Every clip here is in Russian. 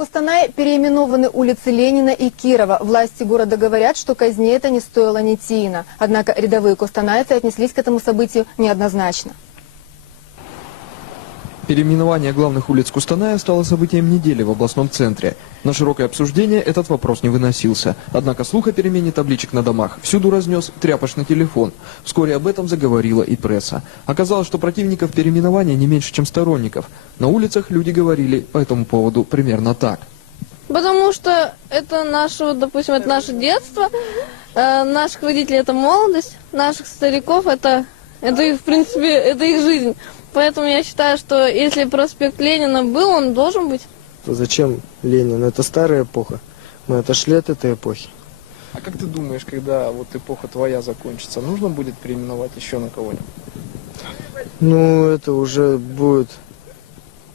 Кустанае переименованы улицы Ленина и Кирова. Власти города говорят, что казни это не стоило ни тиина. Однако рядовые кустанайцы отнеслись к этому событию неоднозначно. Переименование главных улиц Кустаная стало событием недели в областном центре. На широкое обсуждение этот вопрос не выносился. Однако слух о перемене табличек на домах всюду разнес тряпочный телефон. Вскоре об этом заговорила и пресса. Оказалось, что противников переименования не меньше, чем сторонников. На улицах люди говорили по этому поводу примерно так. Потому что это наше, допустим, это наше детство, наших родителей это молодость, наших стариков это их, в принципе, это их жизнь. Поэтому я считаю, что если проспект Ленина был, он должен быть. Зачем Ленин? Это старая эпоха. Мы отошли от этой эпохи. А как ты думаешь, когда вот эпоха твоя закончится, нужно будет переименовать еще на кого-нибудь? Ну, это уже будет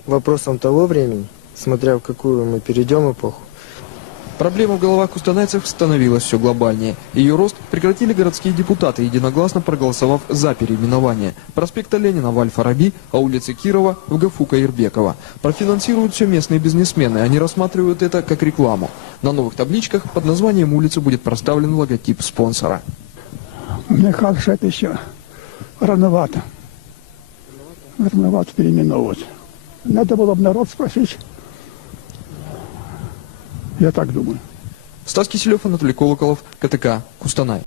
вопросом того времени, смотря в какую мы перейдем эпоху. Проблема в головах кустанайцев становилась все глобальнее. Ее рост прекратили городские депутаты, единогласно проголосовав за переименование. Проспекта Ленина в Аль-Фараби, а улицы Кирова в Гафука Ирбекова. Профинансируют все местные бизнесмены, они рассматривают это как рекламу. На новых табличках под названием улицы будет проставлен логотип спонсора. Мне кажется, это еще рановато. Рановато переименовывать. Надо было бы народ спросить. Я так думаю. Стас Киселев, Анатолий Колоколов, КТК, Кустанай.